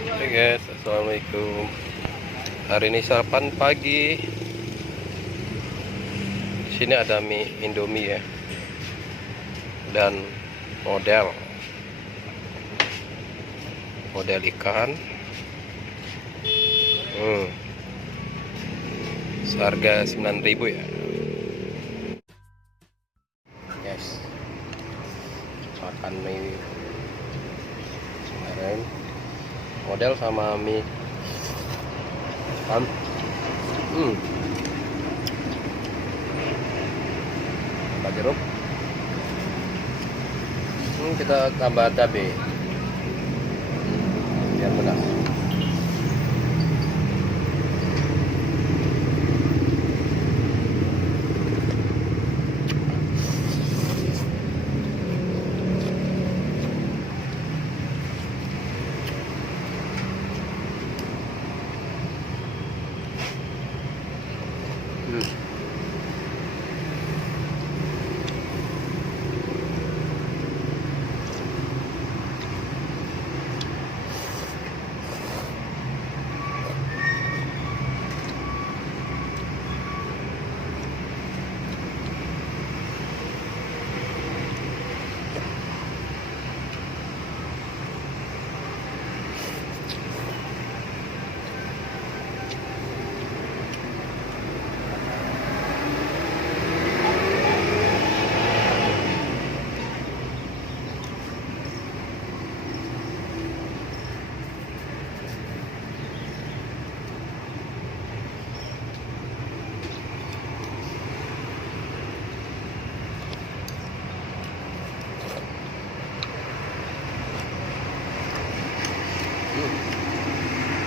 Oke guys, assalamualaikum. Hari ini sarapan pagi. Di sini ada mie Indomie ya, dan model ikan. Seharga 9.000 ya. Yes. Makan mie kemarin. Model sama mie tambah jeruk. Kita tambah cabai biar pedas.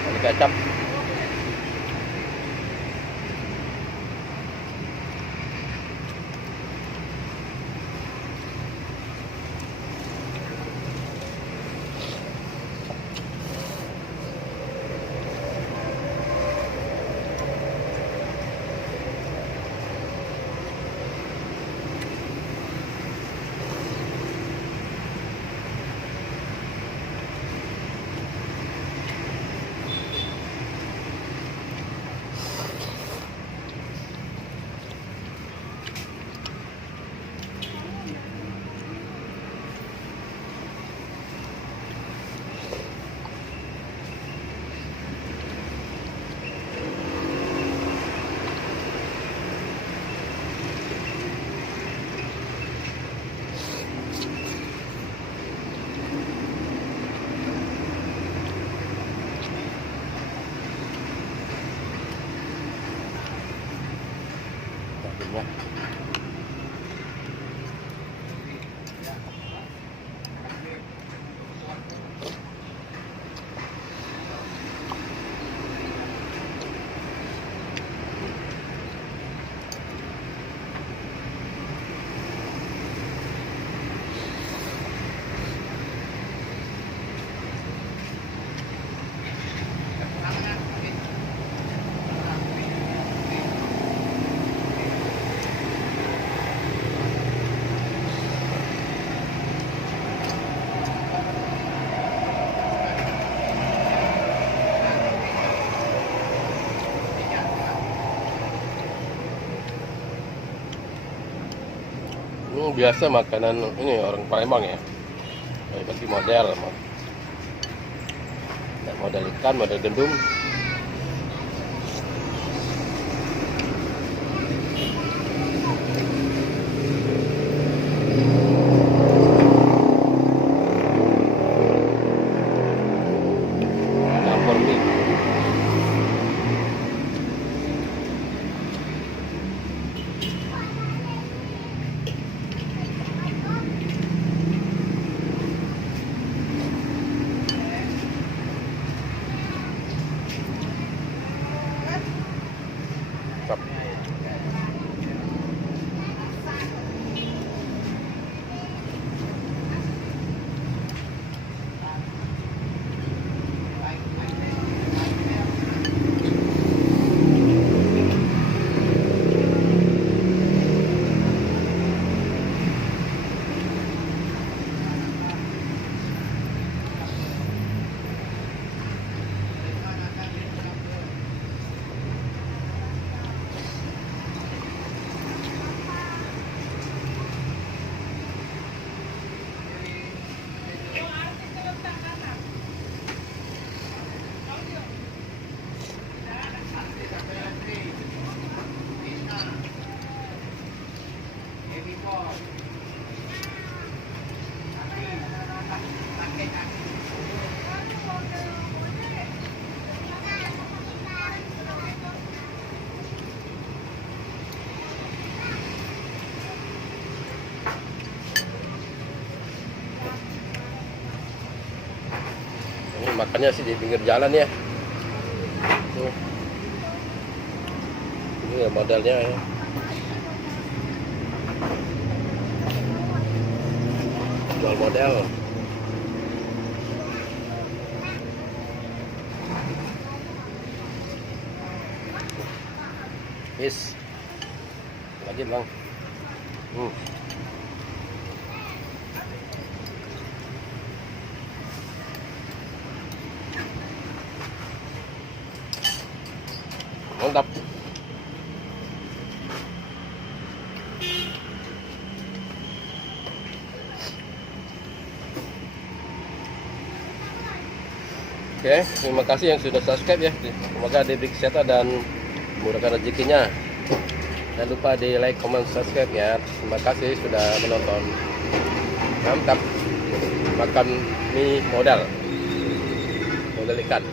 Ada kecap. Dagingnya. Biasa makanan ini orang Palembang ya. Bagi model, model ikan, model gendum. Campur mie. Ini makannya sih di pinggir jalan ya. Ini ya modelnya ya. Jual model. Yes. Lagi bang. Mantap. Oke, terima kasih yang sudah subscribe ya. Semoga diberi kesehatan dan murahkan rezekinya. Jangan lupa di like, comment, subscribe ya. Terima kasih sudah menonton. Mantap. Makan mie modal ikan.